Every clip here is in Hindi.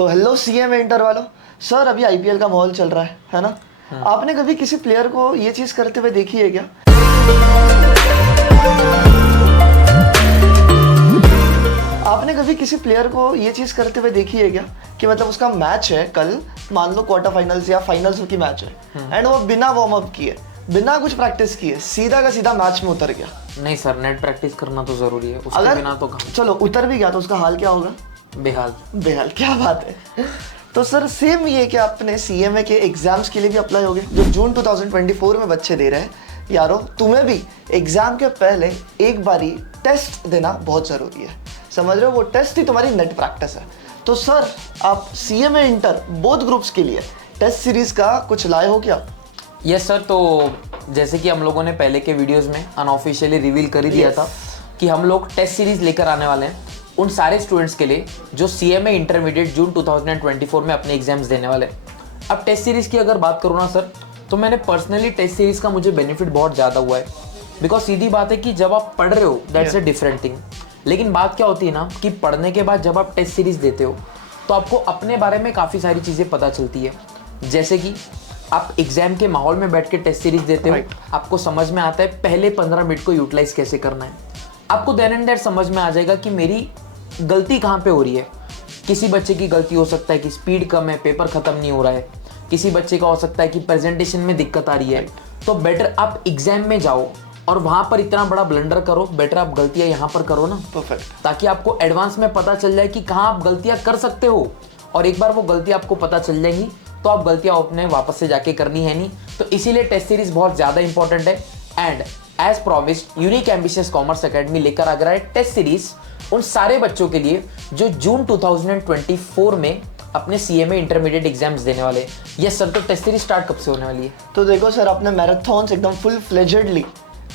तो हेलो सीएम इंटर वालों। सर अभी आईपीएल का माहौल चल रहा है ना? आपने कभी किसी प्लेयर को ये चीज करते हुए देखी है क्या? आपने कभी किसी प्लेयर को ये चीज करते हुए देखी है क्या कि मतलब उसका मैच है कल, मान लो क्वार्टर फाइनल्स या फाइनल्स की मैच है एंड वो बिना वार्म अप किए, बिना कुछ प्रैक्टिस किए सीधा का सीधा मैच में उतर गया? नहीं सर, नेट प्रैक्टिस करना तो जरूरी है, उसके बिना तो काम। चलो उतर भी गया तो उसका हाल क्या होगा? बेहाल। बेहाल, क्या बात है। तो सर सेम ये कि आपने सीएमए के एग्जाम्स के लिए भी अप्लाई हो गए जो जून 2024 में बच्चे दे रहे हैं। यारो तुम्हें भी एग्जाम के पहले एक बारी टेस्ट देना बहुत जरूरी है, समझ रहे हो? वो टेस्ट ही तुम्हारी नेट प्रैक्टिस है। तो सर आप सीएमए इंटर बोथ ग्रुप्स के लिए टेस्ट सीरीज का कुछ लाए हो क्या? यस सर, तो जैसे कि हम लोगों ने पहले के वीडियोस में अनऑफिशियली रिवील कर ही दिया था कि हम लोग टेस्ट सीरीज लेकर आने वाले हैं उन सारे स्टूडेंट्स के लिए जो सीएमए इंटरमीडिएट जून 2024 में अपने एग्जाम्स देने वाले हैं। अब टेस्ट सीरीज की अगर बात करूँ ना सर, तो मैंने पर्सनली टेस्ट सीरीज का मुझे बेनिफिट बहुत ज़्यादा हुआ है। बिकॉज सीधी बात है कि जब आप पढ़ रहे हो दैट्स अ डिफरेंट थिंग, लेकिन बात क्या होती है ना कि पढ़ने के बाद जब आप टेस्ट सीरीज देते हो तो आपको अपने बारे में काफ़ी सारी चीज़ें पता चलती है। जैसे कि आप एग्जाम के माहौल में बैठ के टेस्ट सीरीज देते हो, आपको समझ में आता है पहले 15 मिनट को यूटिलाइज कैसे करना है। आपको देन एंड देयर समझ में आ जाएगा कि मेरी गलती कहाँ पे हो रही है। किसी बच्चे की गलती हो सकता है कि स्पीड कम है, पेपर खत्म नहीं हो रहा है। किसी बच्चे का हो सकता है कि प्रेजेंटेशन में दिक्कत आ रही है। तो बेटर आप एग्जाम में जाओ और वहां पर इतना बड़ा ब्लंडर करो, बेटर आप गलतियां यहाँ पर करो ना, परफेक्ट, ताकि आपको एडवांस में पता चल जाए कि कहाँ आप गलतियां कर सकते हो। और एक बार वो गलती आपको पता चल जाएगी तो आप गलतियां अपने वापस से जाके करनी है नहीं। तो इसीलिए टेस्ट सीरीज बहुत ज्यादा इंपॉर्टेंट है। And as promised unique ambitious commerce academy लेकर आ गया है टेस्ट सीरीज उन सारे बच्चों के लिए जो जून 2024 में अपने सीएमए इंटरमीडिएट एग्जाम्स देने वाले। यस सर, तो टेस्ट सीरीज स्टार्ट कब से होने वाली है? तो देखो सर, अपने मैराथन्स एकदम फुल फ्लेजेडली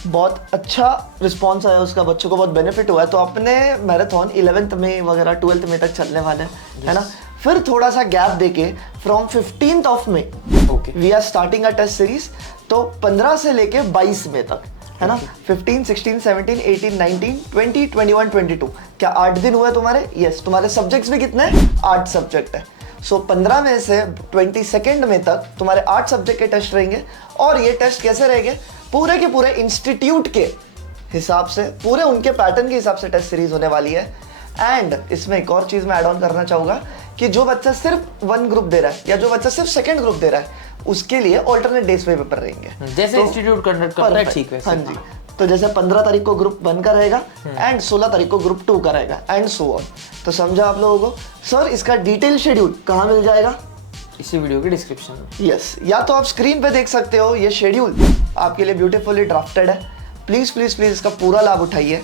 बहुत अच्छा रिस्पॉन्स आया उसका, बच्चों को बहुत बेनिफिट हुआ है। तो अपने मैराथन 11th में वगैरह 12th में तक चलने वाले हैं, है ना? फिर थोड़ा सा गैप देके from 15th of May we are starting a test series. तो 15 से लेके 22 मई तक, है ना? 15, 16, 17, 18, 19, 20, 21, 22 क्या 8 दिन हुए तुम्हारे? यस। तुम्हारे सब्जेक्ट्स भी कितने हैं? 8 सब्जेक्ट है। सो 15 में से 22 में तक तुम्हारे 8 सब्जेक्ट के टेस्ट रहेंगे। और ये टेस्ट कैसे रहेंगे? पूरे के पूरे इंस्टीट्यूट के हिसाब से, पूरे उनके पैटर्न के हिसाब से टेस्ट सीरीज होने वाली है। एंड इसमें एक और चीज मैं ऐड ऑन करना चाहूंगा कि जो बच्चा सिर्फ 1 ग्रुप दे रहा है या जो बच्चा सिर्फ 2nd ग्रुप दे रहा है उसके लिए ऑल्टरनेट डेज पे पेपर रहेंगे, जैसे इंस्टीट्यूट कंडक्ट करता है। ठीक है, हाँ जी। तो जैसे 15 तारीख को ग्रुप 1 का रहेगा एंड 16 तारीख को ग्रुप 2 का रहेगा एंड सो ऑन। तो समझा आप लोगों को? सर इसका डिटेल शेड्यूल कहाँ मिल जाएगा? इसी वीडियो के डिस्क्रिप्शन में। यस, या तो आप स्क्रीन पे देख सकते हो। ये शेड्यूल आपके लिए ब्यूटीफुली ड्राफ्टेड है। प्लीज प्लीज प्लीज इसका पूरा लाभ उठाइए।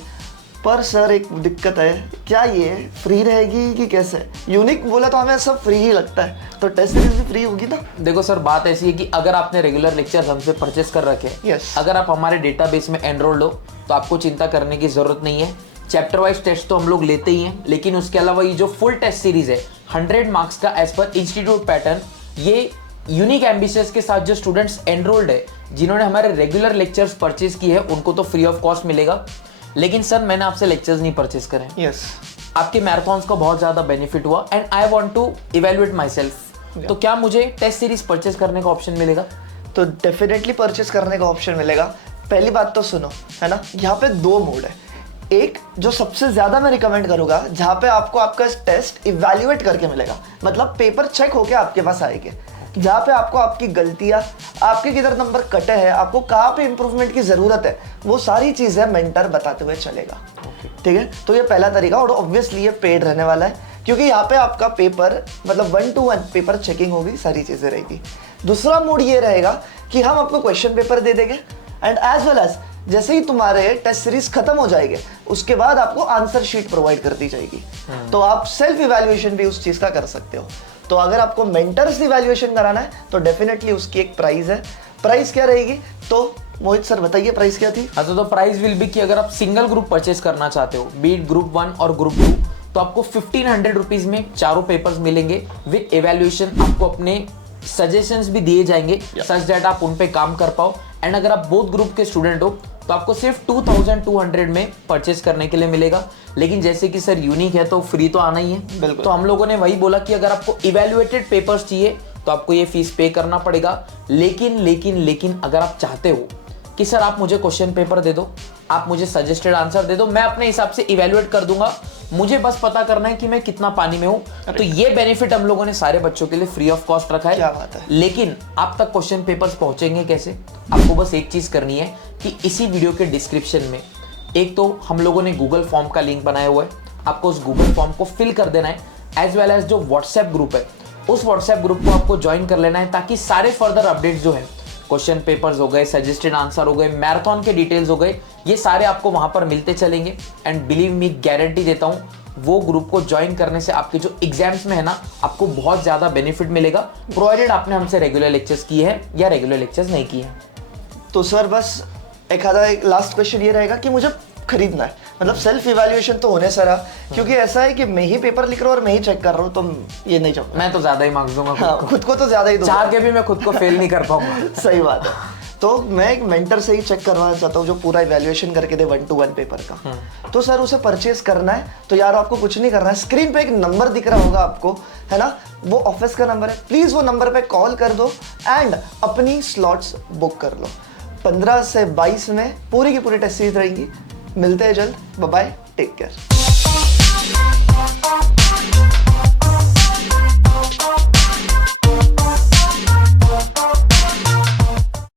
पर सर एक दिक्कत है, क्या ये फ्री रहेगी कि कैसे? यूनिक बोला तो हमें सब फ्री ही लगता है, तो टेस्ट सीरीज भी फ्री होगी ना? देखो सर, बात ऐसी है कि अगर आपने रेगुलर लेक्चर्स हमसे परचेस कर रखे हैं, अगर आप हमारे डेटाबेस में एनरोल्ड हो तो आपको चिंता करने की जरूरत नहीं है। चैप्टर वाइज टेस्ट तो हम लोग लेते ही हैं, लेकिन उसके अलावा ये जो फुल टेस्ट सीरीज है 100 मार्क्स का एज पर इंस्टीट्यूट पैटर्न, ये यूनिक एम्बिशियस के साथ जो स्टूडेंट्स एनरोल्ड है, जिन्होंने हमारे रेगुलर लेक्चर्स परचेज किए हैं, उनको तो फ्री ऑफ कॉस्ट मिलेगा। लेकिन सर मैंने आपसे लेक्चर्स नहीं परचेज करे। यस, आपके मैराथन्स को बहुत ज्यादा बेनिफिट हुआ and I want to evaluate myself. तो क्या मुझे टेस्ट सीरीज परचेज करने का ऑप्शन मिलेगा? तो डेफिनेटली परचेस करने का ऑप्शन मिलेगा। पहली बात तो सुनो, है ना, यहाँ पे 2 मोड है। एक जो सबसे ज्यादा मैं रिकमेंड करूंगा, जहाँ पे आपको आपका टेस्ट इवैल्यूएट करके मिलेगा, मतलब पेपर चेक होके आपके पास आएंगे, जहाँ पे आपको आपकी गलतियाँ, आपके किधर नंबर कटे हैं, आपको कहाँ पे इंप्रूवमेंट की जरूरत है, वो सारी चीजें मेंटर बताते हुए चलेगा। ठीक है, तो ये पहला तरीका, और ऑब्वियसली ये पेड रहने वाला है क्योंकि यहाँ पे आपका पेपर मतलब 1 to 1 पेपर चेकिंग होगी, सारी चीजें रहेगी। दूसरा मोड ये रहेगा कि हम आपको क्वेश्चन पेपर दे देंगे एंड एज वेल एज जैसे ही तुम्हारे टेस्ट सीरीज खत्म हो जाएंगे उसके बाद आपको आंसर शीट प्रोवाइड कर दी जाएगी। तो आप सेल्फ इवैल्यूएशन भी उस चीज का कर सकते हो। तो अगर आपको मेंटर से इवैल्यूएशन कराना है तो डेफिनेटली उसकी एक प्राइस है। प्राइस क्या रहेगी? तो मोहित सर बताइए प्राइस क्या थी? अच्छा, तो प्राइस विल बी कि अगर आप सिंगल ग्रुप परचेस करना चाहते हो, बीट ग्रुप 1 और ग्रुप 2, तो आपको 1500 रुपीज में चारों पेपर्स मिलेंगे विद एवेल्यूएशन। आपको अपने सजेशंस भी दिए जाएंगे सच दैट आप उन पे काम कर पाओ। एंड अगर आप बोथ ग्रुप के स्टूडेंट हो तो आपको सिर्फ 2200 में परचेस करने के लिए मिलेगा। लेकिन जैसे कि सर यूनिक है तो फ्री तो आना ही है, बिल्कुल। तो हम लोगों ने वही बोला कि अगर आपको इवेल्युएटेड पेपर्स चाहिए तो आपको ये फीस पे करना पड़ेगा। लेकिन अगर आप चाहते हो कि सर आप मुझे क्वेश्चन पेपर दे दो, आप मुझे सजेस्टेड आंसर दे दो, मैं अपने हिसाब से इवेल्युएट कर दूंगा, मुझे बस पता करना है कि मैं कितना पानी में हूं, तो ये बेनिफिट हम लोगों ने सारे बच्चों के लिए फ्री ऑफ कॉस्ट रखा है। क्या बात है। लेकिन आप तक क्वेश्चन पेपर्स पहुंचेंगे कैसे? आपको बस एक चीज करनी है कि इसी वीडियो के डिस्क्रिप्शन में एक तो हम लोगों ने गूगल फॉर्म का लिंक बनाया हुआ है, आपको उस गूगल फॉर्म को फिल कर देना है, एज वेल एज जो व्हाट्सएप ग्रुप है उस व्हाट्सएप ग्रुप को आपको ज्वाइन कर लेना है, ताकि सारे फर्दर अपडेट्स जो है, क्वेश्चन पेपर्स हो गए, सजेस्टेड आंसर हो गए, मैराथन के डिटेल्स हो गए, ये सारे आपको वहां पर मिलते चलेंगे। एंड बिलीव मी, गारंटी देता हूं वो ग्रुप को ज्वाइन करने से आपके जो एग्जाम्स में है ना, आपको बहुत ज्यादा बेनिफिट मिलेगा, प्रोवाइडेड आपने हमसे रेगुलर लेक्चर्स किए हैं या रेगुलर लेक्चर्स नहीं किए हैं। तो सर बस एक लास्ट क्वेश्चन ये रहेगा कि मुझे खरीदना है, मतलब सेल्फ इवैल्यूएशन तो होने सर, क्योंकि ऐसा है कि मैं ही पेपर लिख रहा हूँ और मैं ही चेक कर रहा हूँ, तो ये नहीं चाहूँगा। मैं तो ज्यादा ही मार्क्स दूंगा हाँ, खुद को तो ज्यादा ही दूंगा। चाह के भी मैं खुद को फेल नहीं कर पाऊंगा। सही बात है। तो मैं एक मेंटर से ही चेक करवाना चाहता हूँ जो पूरा इवैल्यूएशन करके दे 1-to-1 पेपर का। तो सर उसे परचेज करना है तो यार आपको कुछ नहीं करना है, स्क्रीन पे एक नंबर दिख रहा होगा आपको, है ना, वो ऑफिस का नंबर है, प्लीज वो नंबर पे कॉल कर दो एंड अपनी स्लॉट्स बुक कर लो। 15 से 22 में पूरी की पूरी टेस्ट सीरीज रहेंगी। मिलते हैं जल्द, बाय बाय, टेक केयर।